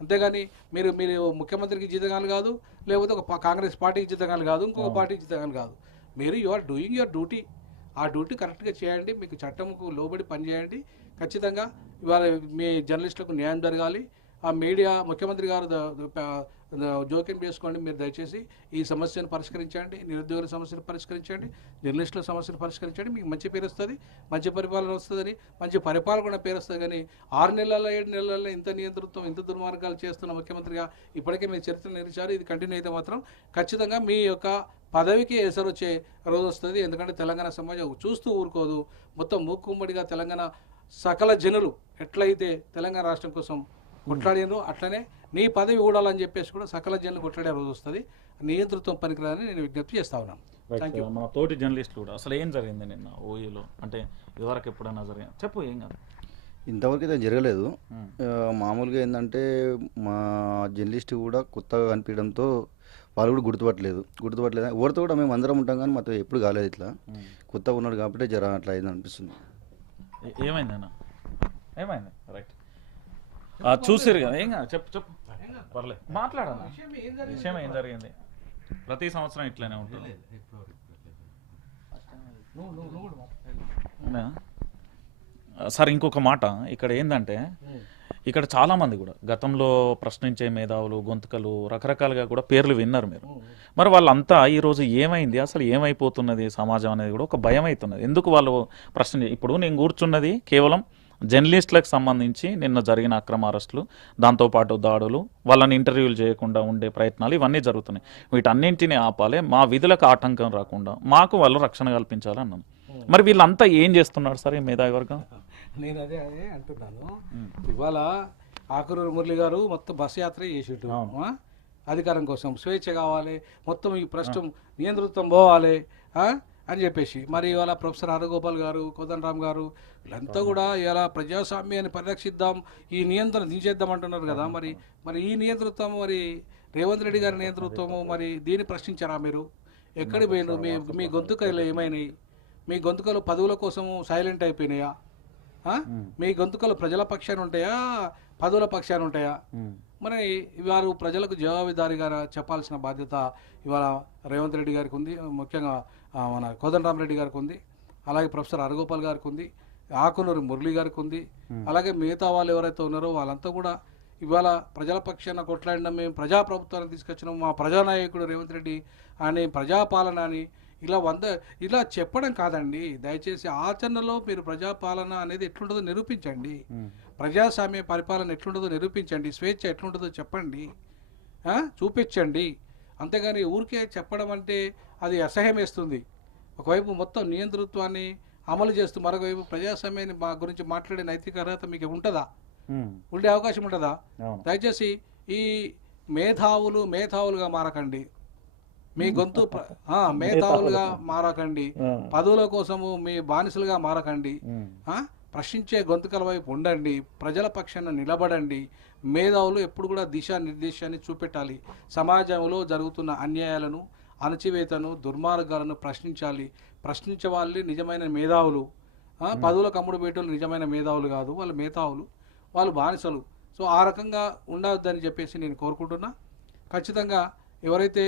అంతేగాని మీరు మీరు ముఖ్యమంత్రికి జీతగాలు కాదు, లేకపోతే ఒక కాంగ్రెస్ పార్టీకి జీతగాలు కాదు, ఇంకొక పార్టీకి జీతగాలు కాదు. మీరు you are doing your duty. ఆ డ్యూటీ కరెక్ట్గా చేయండి, మీకు చట్టంకు లోబడి పనిచేయండి. ఖచ్చితంగా ఇవాళ మీ జర్నలిస్టులకు న్యాయం జరగాలి. ఆ మీడియా ముఖ్యమంత్రి గారు జోక్యం చేసుకోండి. మీరు దయచేసి ఈ సమస్యను పరిష్కరించండి, నిరుద్యోగుల సమస్యను పరిష్కరించండి, జర్నలిస్టుల సమస్యను పరిష్కరించండి. మీకు మంచి పేరు వస్తుంది, మంచి పరిపాలన వస్తుందని, మంచి పరిపాలన పేరు వస్తుంది. కానీ 6 నెలల్లో 7 నెలల్లో ఇంత నియంతృత్వం, ఇంత దుర్మార్గాలు చేస్తున్న ముఖ్యమంత్రిగా ఇప్పటికే మీ చరిత్ర నిలిచారు. ఇది కంటిన్యూ అయితే మాత్రం ఖచ్చితంగా మీ యొక్క పదవికి ఎసరు వచ్చే రోజు వస్తుంది. ఎందుకంటే తెలంగాణ సమాజం చూస్తూ ఊరుకోదు. మొత్తం మూకుమ్మడిగా తెలంగాణ సకల జనులు ఎట్లయితే తెలంగాణ రాష్ట్రం కోసం కొట్లాడినో అట్లనే నీ పదవి ఊడాలని చెప్పేసి కూడా సకల జనులు కొట్లాడే రోజు వస్తుంది. నియంతృత్వం పనికిరాదని నేను విజ్ఞప్తి చేస్తా ఉన్నాను. మన తోటి జర్నలిస్టులు కూడా అసలు ఏం జరిగింది నిన్న ఓయూలో, అంటే ఇదివరకు ఎప్పుడైనా జరిగింది చెప్పు. ఏం కాదు, ఇంతవరకు అయితే జరగలేదు. మామూలుగా ఏంటంటే మా జర్నలిస్ట్ కూడా కొత్తగా కనిపించడంతో వాళ్ళు కూడా గుర్తుపట్టలేదు. ఎవరితో కూడా మేము అందరం ఉంటాం కానీ మాతో ఎప్పుడు కాలేదు. ఇట్లా కొత్తగా ఉన్నాడు కాబట్టి జర అట్లా అయింది అనిపిస్తుంది. ఏమైంది అన్న, ఏమైంది? రైట్, చూసారు కదా, ఏం కాదు, చెప్పు చెప్పు, పర్లేదు, మాట్లాడన్నా. విషయం ఏం జరిగింది? ప్రతి సంవత్సరం ఇట్లనే ఉంటుంది. సార్ ఇంకొక మాట, ఇక్కడ ఏంటంటే ఇక్కడ చాలామంది కూడా గతంలో ప్రశ్నించే మేధావులు, గొంతుకలు రకరకాలుగా కూడా పేర్లు విన్నారు మీరు. మరి వాళ్ళంతా ఈరోజు ఏమైంది, అసలు ఏమైపోతున్నది సమాజం అనేది కూడా ఒక భయం అవుతున్నది. ఎందుకు వాళ్ళు ఇప్పుడు నేను కూర్చున్నది కేవలం జర్నలిస్టులకు సంబంధించి నిన్న జరిగిన అక్రమ అరెస్టులు, దాంతోపాటు దాడులు, వాళ్ళని ఇంటర్వ్యూలు చేయకుండా ఉండే ప్రయత్నాలు ఇవన్నీ జరుగుతున్నాయి. వీటన్నింటినీ ఆపాలి, మా విధులకు ఆటంకం రాకుండా మాకు వాళ్ళు రక్షణ కల్పించాలి అన్నాను. మరి వీళ్ళంతా ఏం చేస్తున్నారు సార్ ఈ మేధావి వర్గం? నేను అదే అంటున్నాను. ఇవాళ ఆకునూరు మురళి గారు మొత్తం బస్ యాత్ర చేసేటు అధికారం కోసం, స్వేచ్ఛ కావాలి, మొత్తం ఈ ప్రశ్న నియంతృత్వం పోవాలి అని చెప్పేసి మరి ఇవాళ ప్రొఫెసర్ హరగోపాల్ గారు, కోదండరామ్ గారు వీళ్ళంతా కూడా ఇలా ప్రజాస్వామ్యాన్ని పరిరక్షిద్దాం, ఈ నియంత్రణ తీసేద్దాం అంటున్నారు కదా. మరి ఈ నియంతృత్వం, మరి రేవంత్ రెడ్డి గారి నియంతృత్వము, మరి దీన్ని ప్రశ్నించారా మీరు? ఎక్కడికి పోయినారు? మీ గొంతుకలు ఏమైనాయి? మీ గొంతుకలు పదవుల కోసము సైలెంట్ అయిపోయినాయా? మీ గొంతుకలు ప్రజల పక్షాన ఉంటాయా, పదవుల పక్షాన ఉంటాయా? మరి వారు ప్రజలకు జవాబుదారీగా చెప్పాల్సిన బాధ్యత ఇవాళ రేవంత్ రెడ్డి గారికి ఉంది, ముఖ్యంగా మన కోదండరామరెడ్డి గారికి ఉంది, అలాగే ప్రొఫెసర్ హరగోపాల్ గారికి ఉంది, ఆకునూరి మురళి గారికి ఉంది, అలాగే మిగతా వాళ్ళు ఎవరైతే ఉన్నారో వాళ్ళంతా కూడా ఇవాళ ప్రజల పక్షాన కొట్లాడినాం, మేము ప్రజాప్రభుత్వాన్ని తీసుకొచ్చినాం, మా ప్రజానాయకుడు రేవంత్ రెడ్డి అని, ప్రజాపాలన అని ఇలా చెప్పడం కాదండి. దయచేసి ఆచరణలో మీరు ప్రజాపాలన అనేది ఎట్లుంటుందో నిరూపించండి, ప్రజాస్వామ్య పరిపాలన ఎట్లుంటుందో నిరూపించండి, స్వేచ్ఛ ఎట్లుంటుందో చెప్పండి, చూపించండి. అంతేగాని ఊరికే చెప్పడం అంటే అది అసహ్యం వేస్తుంది. ఒకవైపు మొత్తం నియంతృత్వాన్ని అమలు చేస్తూ మరొకవైపు ప్రజాస్వామ్యాన్ని మా గురించి మాట్లాడే నైతిక అర్హత మీకు ఉండే అవకాశం ఉంటుందా? దయచేసి ఈ మేధావులుగా మారకండి, మీ గొంతు మేధావులుగా మారకండి, పదవుల కోసము మీ బానిసలుగా మారకండి, ప్రశ్నించే గొంతుకల వైపు ఉండండి, ప్రజల పక్షాన నిలబడండి. మేధావులు ఎప్పుడు కూడా దిశానిర్దేశాన్ని చూపెట్టాలి. సమాజంలో జరుగుతున్న అన్యాయాలను, అణచివేతను, దుర్మార్గాలను ప్రశ్నించే వాళ్ళే నిజమైన మేధావులు. పదవులకు అమ్ముడు పెట్టేలు నిజమైన మేధావులు కాదు, వాళ్ళు మేధావులు, వాళ్ళు బానిసలు. సో ఆ రకంగా ఉండవద్దని చెప్పేసి నేను కోరుకుంటున్నా. ఖచ్చితంగా ఎవరైతే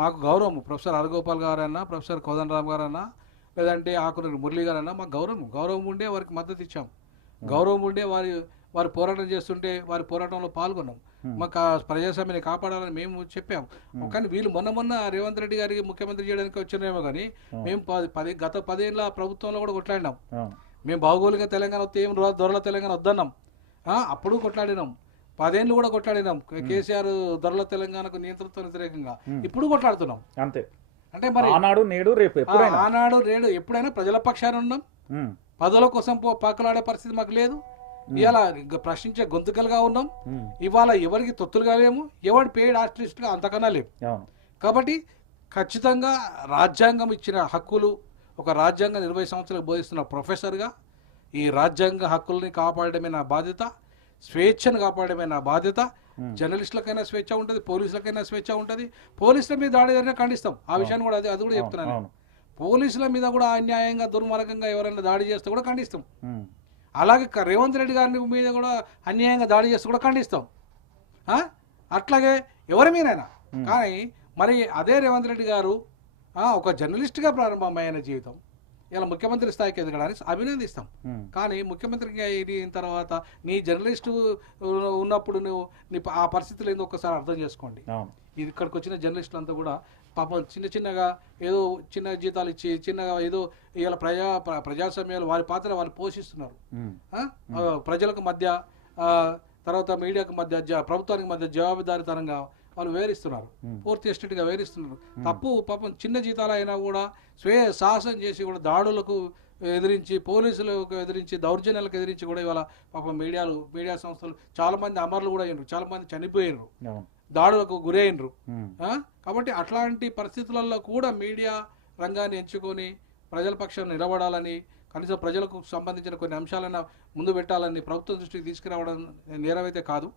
మాకు గౌరవం, ప్రొఫెసర్ హరగోపాల్ గారన్నా, ప్రొఫెసర్ కోదండరామ్ గారన్నా, లేదంటే ఆకునూరి మురళి గారన్నా, మాకు గౌరవం ఉండే వారికి మద్దతు ఇచ్చాం, గౌరవం ఉండే వారు పోరాటం చేస్తుంటే వారి పోరాటంలో పాల్గొన్నాం. మాకు ప్రజాస్వామ్యాన్ని కాపాడాలని మేము చెప్పాం. కానీ వీళ్ళు మొన్న రేవంత్ రెడ్డి గారికి ముఖ్యమంత్రి చేయడానికి వచ్చినేమో కానీ మేము గత 10 ఏళ్ళ ప్రభుత్వంలో కూడా కొట్లాడినాం. మేము భౌగోళిక తెలంగాణ వస్తే ఏం దొరల తెలంగాణ వద్దన్నాం, అప్పుడు కొట్లాడినాం. 10 ఏళ్ళు కూడా కొట్లాడినాం. కేసీఆర్ దొరల తెలంగాణకు నియంతృత్వం వ్యతిరేకంగా ఇప్పుడు కొట్లాడుతున్నాం. అంతే. అంటే మరి ఆనాడు నేడు ఎప్పుడైనా ప్రజల పక్షాన ఉన్నాం. పదవుల కోసం పాకులాడే పరిస్థితి మాకు లేదు. ఇవాళ ప్రశ్నించే గొంతుకలుగా ఉన్నాం. ఇవాళ ఎవరికి తొత్తులుగా లేము, ఎవరి పెయిడ్ ఆర్టిస్ట్గా అంతకన్నా లేవు. కాబట్టి ఖచ్చితంగా రాజ్యాంగం ఇచ్చిన హక్కులు, ఒక రాజ్యాంగం 20 సంవత్సరాలు బోధిస్తున్న ప్రొఫెసర్గా ఈ రాజ్యాంగ హక్కుల్ని కాపాడడమే నా బాధ్యత, స్వేచ్ఛను కాపాడమే నా బాధ్యత. జర్నలిస్టులకైనా స్వేచ్ఛ ఉంటుంది, పోలీసులకైనా స్వేచ్ఛ ఉంటుంది. పోలీసుల మీద దాడి జరిగినా ఖండిస్తాం. ఆ విషయాన్ని కూడా అది కూడా చెప్తున్నాను. పోలీసుల మీద కూడా అన్యాయంగా దుర్మార్గంగా ఎవరైనా దాడి చేస్తే కూడా ఖండిస్తాం. అలాగే రేవంత్ రెడ్డి గారి మీద కూడా అన్యాయంగా దాడి చేస్తూ కూడా ఖండిస్తాం. అట్లాగే ఎవరి మీదైనా. కానీ మరి అదే రేవంత్ రెడ్డి గారు ఒక జర్నలిస్ట్గా ప్రారంభమైన జీవితం ఇలా ముఖ్యమంత్రి స్థాయికి ఎదగడానికి అభినందిస్తాం. కానీ ముఖ్యమంత్రిగా ఎదిగిన తర్వాత నీ జర్నలిస్టు ఉన్నప్పుడు నీ ఆ పరిస్థితులు ఏందో ఒక్కసారి అర్థం చేసుకోండి. ఇక్కడికి వచ్చిన జర్నలిస్టులు అంతా కూడా పాపం చిన్నగా ఏదో చిన్న జీతాలు ఇచ్చి చిన్నగా ఏదో ఇలా ప్రజాస్వామ్యాలు వారి పాత్ర వాళ్ళు పోషిస్తున్నారు. ప్రజలకు మధ్య తర్వాత మీడియాకు మధ్య ప్రభుత్వానికి మధ్య జవాబుదారీతనంగా వాళ్ళు వేరిస్తున్నారు, పూర్తి ఎస్టేట్గా వేరిస్తున్నారు. తప్పు పాపం చిన్న జీతాలు అయినా కూడా స్వీయ సాహసం చేసి కూడా దాడులకు ఎదిరించి పోలీసులకు ఎదిరించి దౌర్జన్యాలకు ఎదిరించి కూడా ఇవాళ పాపం మీడియా సంస్థలు చాలామంది అమరులు కూడా అయినరు, చాలామంది చనిపోయినరు, దాడులకు గురైనరు. కాబట్టి అట్లాంటి పరిస్థితులలో కూడా మీడియా రంగాన్ని ఎంచుకొని ప్రజల పక్షాన్ని నిలబడాలని, కనీసం ప్రజలకు సంబంధించిన కొన్ని అంశాలను ముందు పెట్టాలని ప్రభుత్వం దృష్టికి తీసుకురావడం నేరమైతే కాదు.